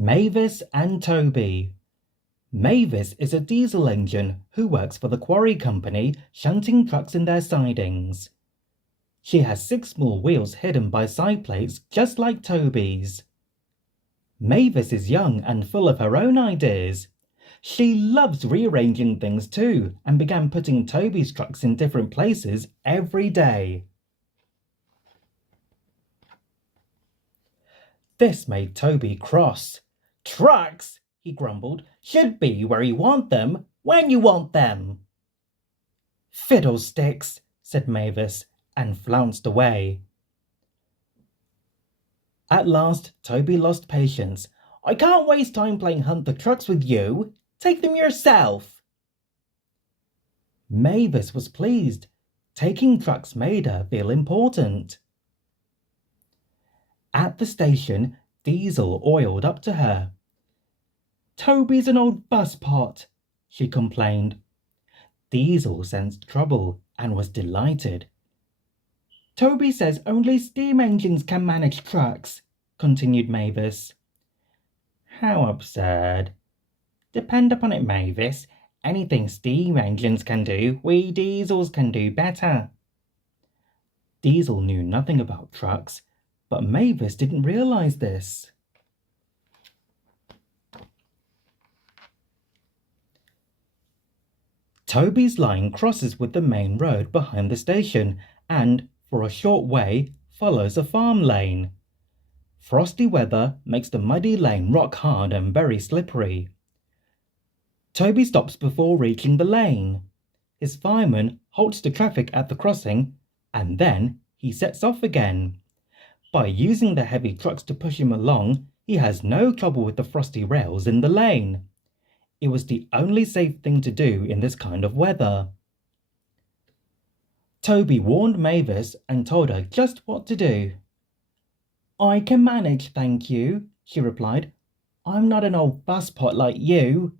Mavis and Toby. Mavis is a diesel engine who works for the quarry company, shunting trucks in their sidings. She has 6 small wheels hidden by side plates just like Toby's. Mavis is young and full of her own ideas. She loves rearranging things too and began putting Toby's trucks in different places every day. This made Toby cross. "Trucks," he grumbled, "should be where you want them, when you want them." "Fiddlesticks," said Mavis, and flounced away. At last, Toby lost patience. "I can't waste time playing hunt the trucks with you. Take them yourself." Mavis was pleased. Taking trucks made her feel important. At the station, Diesel oiled up to her. "Toby's an old busspot," she complained. Diesel sensed trouble and was delighted. "Toby says only steam engines can manage trucks," continued Mavis. "How absurd. Depend upon it, Mavis. Anything steam engines can do, we Diesels can do better." Diesel knew nothing about trucks, but Mavis didn't realize this. Toby's line crosses with the main road behind the station and, for a short way, follows a farm lane. Frosty weather makes the muddy lane rock hard and very slippery. Toby stops before reaching the lane. His fireman halts the traffic at the crossing, and then he sets off again. By using the heavy trucks to push him along, he has no trouble with the frosty rails in the lane. It was the only safe thing to do in this kind of weather. Toby warned Mavis and told her just what to do. "I can manage, thank you," she replied. "I'm not an old busspot like you."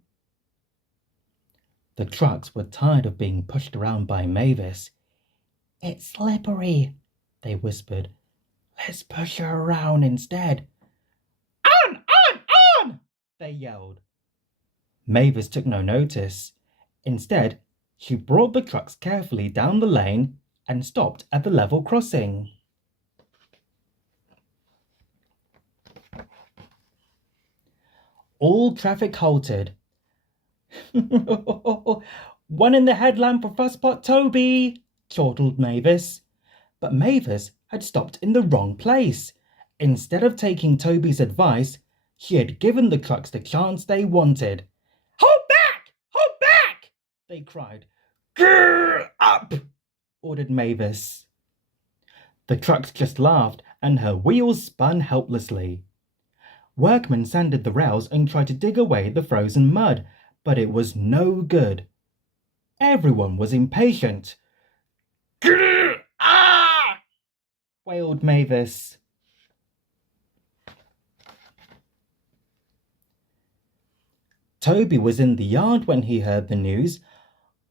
The trucks were tired of being pushed around by Mavis. "It's slippery," they whispered. "Let's push her around instead." On! They yelled. Mavis took no notice. Instead, she brought the trucks carefully down the lane and stopped at the level crossing. All traffic halted. "One in the headlamp for Fuzzpot Toby," chortled Mavis. But Mavis had stopped in the wrong place. Instead of taking Toby's advice, she had given the trucks the chance they wanted. "Hold back! Hold back!" they cried. "Grrr up!" ordered Mavis. The trucks just laughed and her wheels spun helplessly. Workmen sanded the rails and tried to dig away the frozen mud, but it was no good. Everyone was impatient. "Grrr! Ah!" wailed Mavis. Toby was in the yard when he heard the news.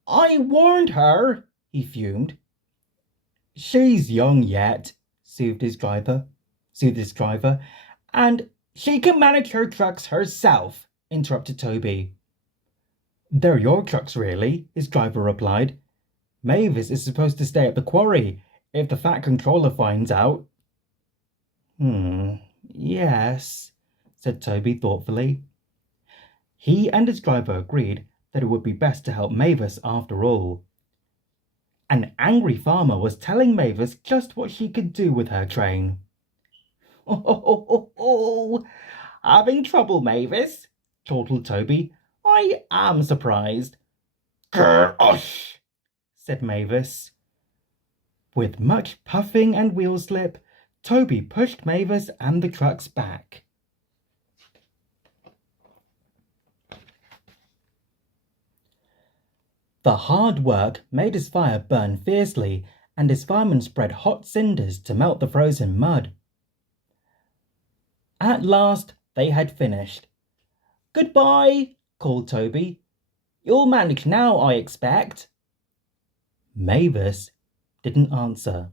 "I warned her," he fumed. "She's young yet," soothed his driver, "and she can manage her trucks herself," interrupted Toby. "They're your trucks, really," his driver replied. "Mavis is supposed to stay at the quarry if the Fat Controller finds out." Yes," said Toby thoughtfully. He and his driver agreed that it would be best to help Mavis after all. An angry farmer was telling Mavis just what she could do with her train. "Oh, having trouble, Mavis?" chortled Toby. "I am surprised." "Grr-osh," said Mavis. With much puffing and wheel slip, Toby pushed Mavis and the trucks back. The hard work made his fire burn fiercely, and his fireman spread hot cinders to melt the frozen mud. At last they had finished. "Goodbye," called Toby. "You'll manage now, I expect." Mavis didn't answer.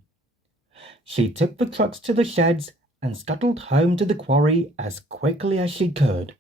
She took the trucks to the sheds and scuttled home to the quarry as quickly as she could.